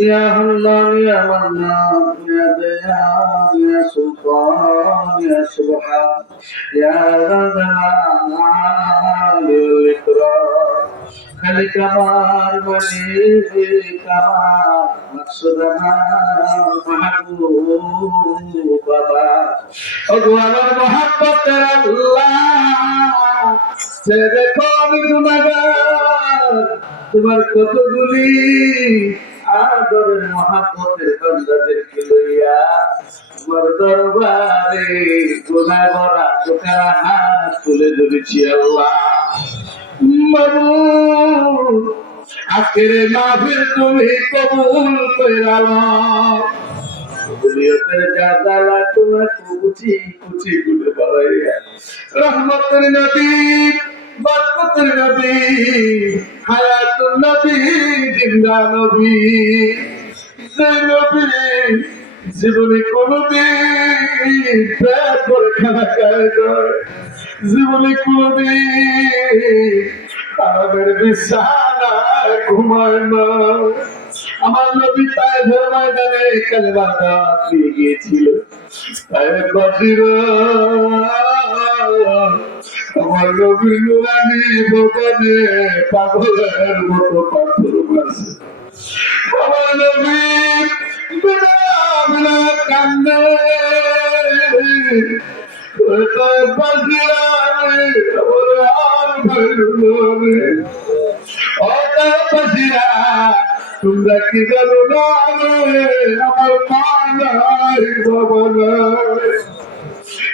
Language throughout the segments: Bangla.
يا الله يا منان يا بيان يا سلطان يا سبحان يا ذا الجلال والإكرام خلق مار ولي كمار مقصد مار محبوب بابا أقوال محبة الله سيدكم بمدار তোমার কতগুলি আদরের মহাব্বতের বান্দাদেরকে লইয়া তোমার দরবারে গুনাহ ভরা চোখের হাত তুলে ধরেছি আল্লাহ। মাবুদ আজকের মাহফিল তুমি কবুল কইরালো রহমতের নবী, বরকতের নবী জিন্দা নবী যে নবী জীবনে কোনদিন পেট করে খানা খায় নয় জীবনে কোনদিন বিছানায় ঘুমায় না আমার নবী তাইফের ময়দানে কালেমা দাওয়াত দিয়ে গিয়েছিল। তাইফ বাসীরা নুরানি বোকানে পাগলের মতো পাথর মারছে আমার নবী বিনা বিনা কান্দে। তাইফ বাসীরা আমার আর তোমরা কি জানো না আমার মা নাই, বাবা নাই আমি একদিন নবীরে আর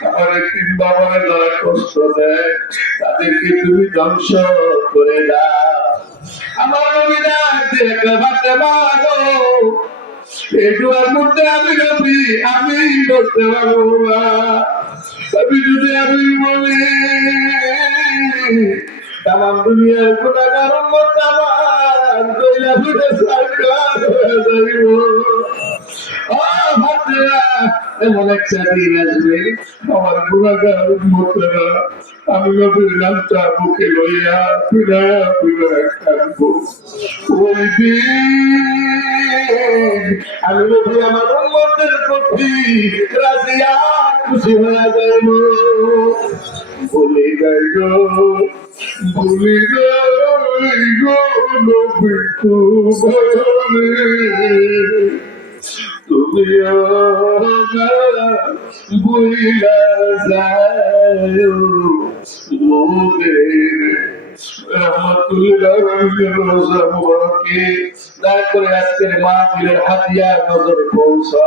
আমার একদিন বাবার যারা কষ্ট দেয়? তাদেরকে তুমি ধ্বংস করে দাও? আমার ফাতেমা গো এই দুয়ার মধ্যে আমি নবী আমি না। আমি সরকার এমন একটা আমি নবীর নামটা বুকে লইয়া ফিরা ফিরা প্রতি রাজিয়া খুশি হয়ে যাইব বলে যাই গো বলে তুমি বুইলা যায় মোদের রহমতুল্লাহ রোজা মুবারকে দয়া করে আজকের মাহফিলের হাতিয়া নজর পৌঁছা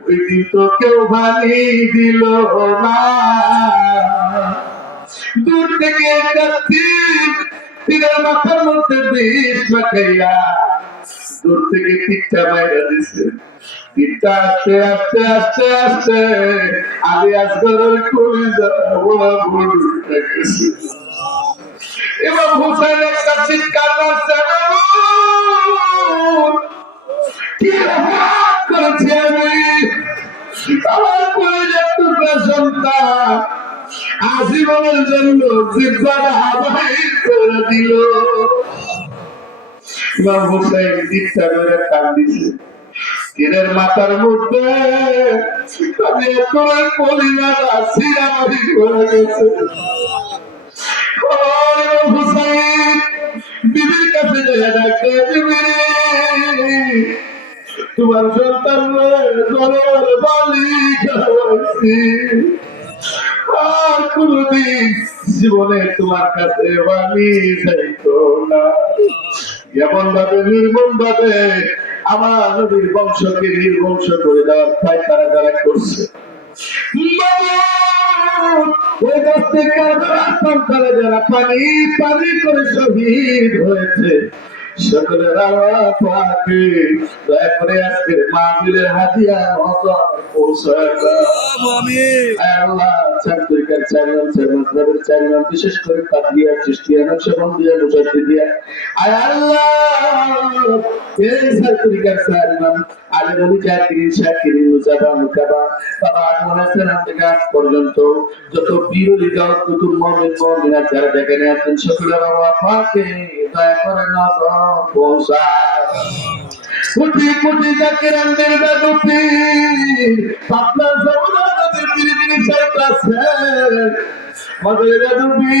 ওই দিন তো কেউ পানি দিল না। দূর থেকে একটা তীর তীরের মাথার মধ্যে বিষ মাখাইয়া। দূর থেকে তীরটা মাইরা দিছে। তীরটা আস্তে আস্তে আস্তে আস্তে আলী আসগরের কলিজা ওরা ভুল উঠে এবং হুসাইন একটা চিৎকার মারছে "মামুন, কি করেছি আমি আমার কলিজার টুকরা বান্দা আজীবনের জন্য জিব্বাটা বাহির করে দিল। ইমাম হুসাইন দিকটা ধরে টান দিছে তীরের মাথার মধ্যে তোমার পরিবার সিরামারি করে গেছে। হুসাইন, বিবির কাছে যায় ডাকতে বিবি তোমার সন্তান জলের আর কোনদিন জীবনে তোমার কাছে বালি চাইতো না। এমন ভাবে নির্মম ভাবে আমার নবীর বংশকে নির্বংশ করে দেওয়ার তাই তারা যারা করছে। যারা পানি পানি করে শহীদ হয়েছে। সকলের আওয়াজ পাকে দয়া করে আজকের মাহফিলের হাতিয়া মত পৌঁছায়। আয় আল্লাহ, চাকরিকার চ্যানেল, চ্যানেল, চ্যানেল, বিশেষ করে কাদিয়া, চিশতিয়া, নকশবন্দিয়া, মুজাদ্দিদিয়া। আয় আল্লাহ, এই চাকরিকার চ্যানেল, আলেমুল জাকিরিন, শাকিরিন, মুজাবা, মুকাবা, বাবা আদম আলাইহিস থেকে আজ পর্যন্ত যত বীর হৃদয়, কুতুব, মুমিন, মুমিনাত যারা যেখানে আছেন, সকলের আওয়াজ পাকে দয়া করে নজর পৌঁছায়। কোটি কোটি জাকিরানদের বেদপি পাতলা যমুনা নদীর তীরে তিনি চাইতাছে মদের বেদপি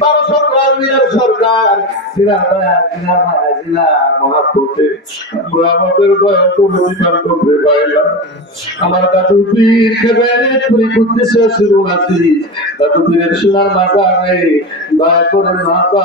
বারো সরকার মিয়ার সরকার সিরা দয়া সিরা মায়া সিরা মহাপ্রতে আমরা আমাদের দয়া করে বিধান করতে আমার দাদু শুরু আছি দাদু সোনার মাথা নেই দয়া করে মাথা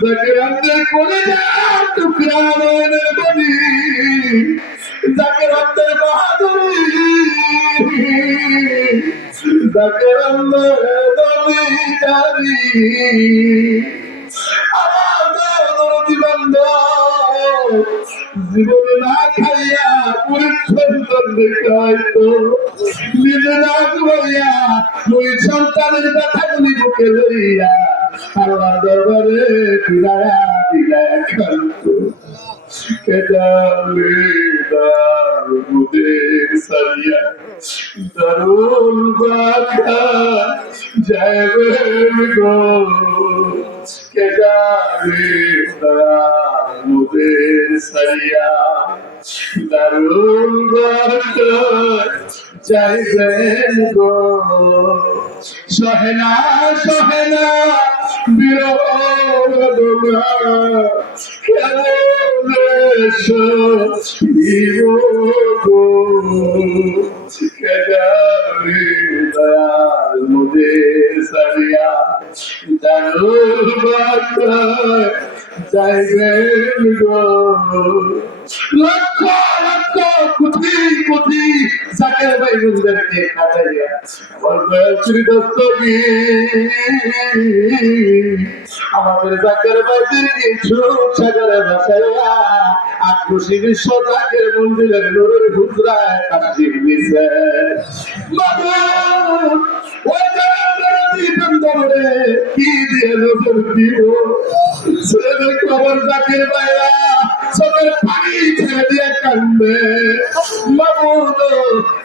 জাকিরানদের কোলে টুকরা নয়নের বলি। জাকিরানদের বাহাদুরি জাকিরানদের দমি জারি আমার দরদি বান্দা জীবনে না খাইয়া পরিচ্ছন্ন দেখাইতো নিজে না ঘুমাইয়া ওই সন্তানের ব্যথাগুলি বুকে লইয়া আল্লাহ দরবারে ফিরায়া দিলায়া খান্ত মেদার দারুদের সারিয়া দারুল বাখা যাইবেন গো কেদালে দারুদের সারিয়া। দারুল বাখা যাইবেন গো সহেনা সহেনা কেমন গো কেদারে দয়াল মুদের সারিয়া দারুল मुझे গো লক্ষ লক্ষ কোটি কোটি জাকের ভাই বন্ধুদেরকে কাটাইয়া আমার বয়সী দস্তগি আমাদের জাকের ভাইদের কিছু সাগরে ভাসাইয়া আক্রোশী বিশ্ব জাকের মন্দিরের নূরের হুজরায় কাশি দিছে। বাবা, ওই জায়গায় বন্ধরে কি দিয়ে নজর দিব? ছেলে খবর জাকির ভাইয়া চোখের পানি ছেড়ে দিয়ে কান্দে মামুদ,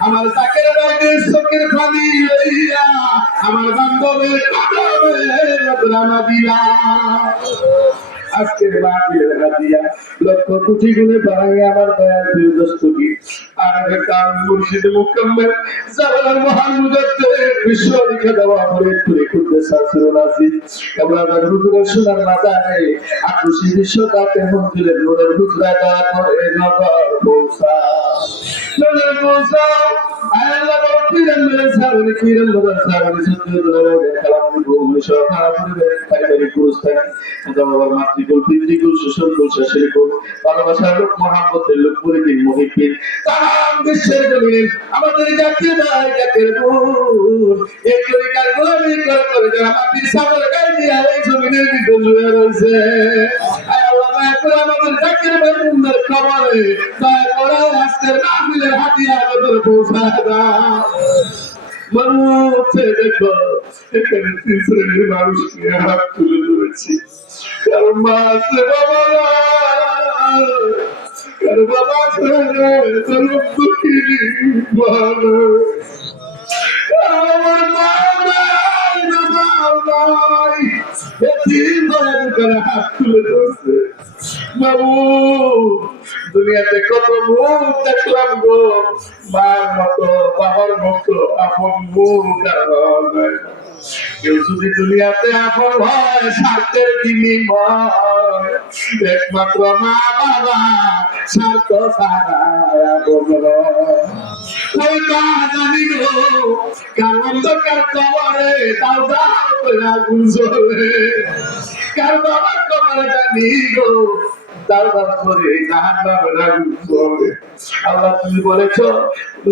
আমার চাকের ভাইদের চোখের পানি লইয়া আমার বান্ধবের কাঁদবে রানা দিয়া। আজকের মাহফিলের হাতিয়া। লক্ষ কোটি গুণে বাড়াই আমার দয়ার দস্তগি আর একটা কাম মুর্শিদ মুকাম্মেল, জালাল মহান মুজাদ্দে বিশ্ব লিখে দেওয়া তুই খুঁজতে শাস্ত্র নাসি কেবল আমার রুকুরের সোনার মাথায় আকুশি বিশ্ব তাতে মন্দিরের নূরের দয়া করে নগর পৌঁছা নগর পৌঁছা আল্লাহ বড় পীরের মেরে সাবরি পীরের মেরে সাবরি সত্যি ধরে কালাম ভূমি সরকার পরিবারের পারিবারিক পুরস্কার বাবার মাতৃকুল, পিতৃকুল সুসন্তুল শাশুড়ি ভালোবাসার লোক, মহাব্বতের লোক পরিদিন মহিদিন তাম বিশ্বের জমিনে, আমাদের জাতির করে আমাদের জাতির ভাই বোনদের দয়া করে আজকের মাহফিলের হাতিয়া আমাদের পৌঁছায় দাও। মানুষ দেখো এখানে তিন শ্রেণির মানুষ হাত তুলে ধরেছি। কারণ মা আছে, বাবা নাই। বাবা দুঃখিনী মানুষ। আমার মা নাই, বাবা নাই। এতিম ঘরে হাত তুলে ধরছে। দুনিয়াতে কত মুখ দেখলাম গো মার মতো, বাবার মতো আপন মুখ। কেউ যদি দুনিয়াতে আপন হয়, স্বার্থের বিনিময় একমাত্র মা বাবা, স্বার্থ নয়। ওই মা জানি গো, কার অন্ধকার কবরে তাও দাও জ্বলে কার বাবার কবরে জানি গো তার করে জাহান নামের আগুন জ্বলে আল্লাহ তুমি বলেছ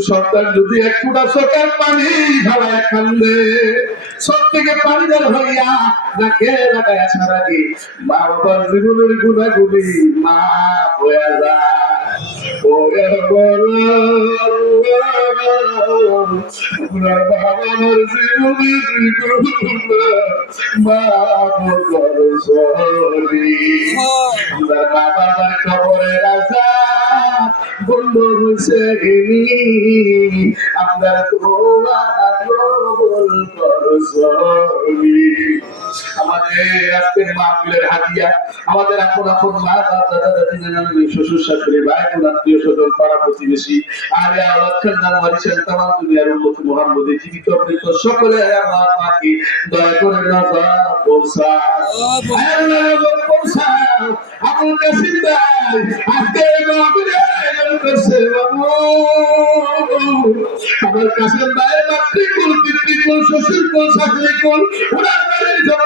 সন্তান যদি এক ফুটা চোখের পানি ঢালায় কান্দে সব থেকে পানি বের হইয়া নাকে লাগায় সারা দিন, মা বাবার জীবনের গুণাগুলি মা বয়া যায়। ওরে বড় আপনার বাবার জীবনের গুণা মা বড় সরি আমরা বাবার কবরে রাজা বন্ধ হয়েছে আমরা তোরা কবল করসরি আমাদের আজকের মাহফিলের হাতিয়া, আমাদের আপন আপন মা দাদা, দাদি নানি শ্বশুর, শাশুড়ি, ভাই বোন, আত্মীয় স্বজন, পাড়া প্রতিবেশী আর আল্লাহ খান ওয়ারিসেন তামাম দুনিয়ার উম্মত মুহাম্মদে জীবিত মৃত সকলে আমার পাখি, দয়া করে নজর পৌঁছা। পৌঁছা আমার কাসিম ভাই মাতৃকুল, পিতৃকুল, শ্বশুরকুল, শাশুড়িকুল, ওনার বাড়ির যত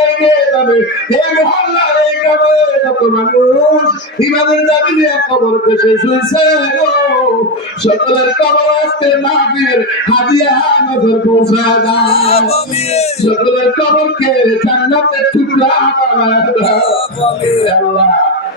জায়গায় যাবে। এই মহল্লার এই গ্রামে যত মানুষ ইমানের দাবি নিয়ে কবর দেশে শুয়েছে গো। সকলের কবর সকলের কবরকে টুকরা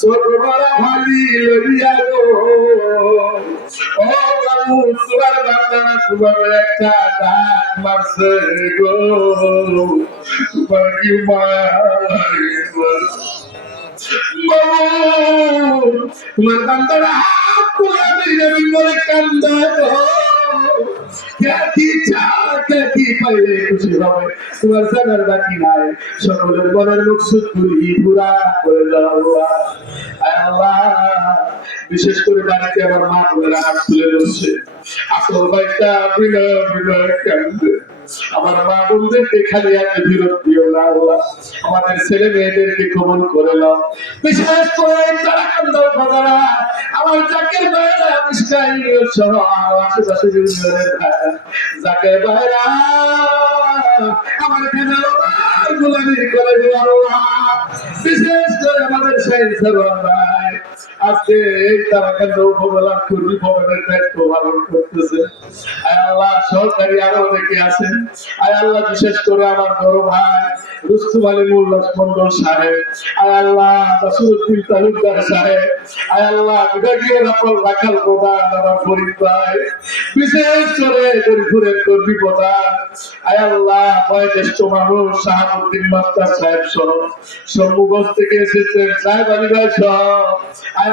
বড় ভালি লইয়া গো ও বাবু তোমার বান্দানা তোমার একটা ডাক মারছে গো তোমার কি মায়া লাগে? বাবু তোমার বান্দারা হাত পুরা দিলেন বলে চায়, কে কি পাইলে খুশি হবে? তোমার জানার বাকি নাই। সকলের মনের মকসুদ গুলি পুরা করে দাও। বিশেষ করে বাড়িতে আমার মা বোনেরা হাত তুলে ধরছে আসল ভাইটা বিনয় বিনয় কান্দে আমার মা বোনদেরকে খালি আপনি বিরোধ দিও না আল্লাহ আমাদের ছেলে মেয়েদেরকে কবল করে নাও। বিশেষ করে তারা কান্দাও বাজারা আমার জাকের বাইরা মিসকাই সহ আশেপাশে ইউনিয়নের জাকের বাইরা আমার কেন গোলামি করে বিশেষ করে আমাদের ভাই আজকে এই তারা উপজেলা কর্মী ভবনের দায়িত্ব পালন করতেছে। আয় আল্লাহ, সরকারি আরও অনেকে আছেন। আয় আল্লাহ, বিশেষ করে আমার বড় ভাই রুস্তুম আলী মোল্লা মন্ডল সাহেব। আয় আল্লাহ, নাসিরুদ্দিন তালুকদার সাহেব। আয় আল্লাহ, বিভাগীয় রাফল রাখাল প্রধান আমার ফরিদ ভাই। বিশেষ করে গরিপুরের কর্মী প্রধান। আয় আল্লাহ, বয়োজ্যেষ্ঠ মানুষ শাহাবুদ্দিন মাস্টার সাহেব সহ। সম্মুখ থেকে এসেছেন সাহেব আলী ভাই সহ। আয়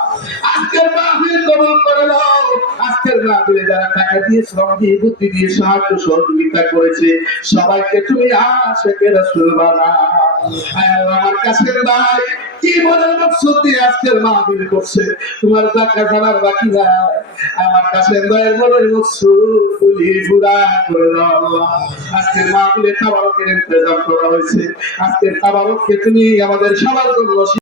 আজকের মাহফিল কবুল করে নাও। আজকের মাহফিলে যারা টাকা দিয়ে শ্রম দিয়ে বুদ্ধি দিয়ে সাহায্য সহযোগিতা করেছে, সবাইকে তুমি আশেকে আমার ভাই, কি মকসদ দিয়ে আজকের মাহফিল করছে? তোমার টাকা জানার বাকি নাই। আমার কাছে পুরা করে আজকের মাহফিলে ইন্তজাম করা হয়েছে। আজকের তাবারককে তুমি আমাদের সবার জন্য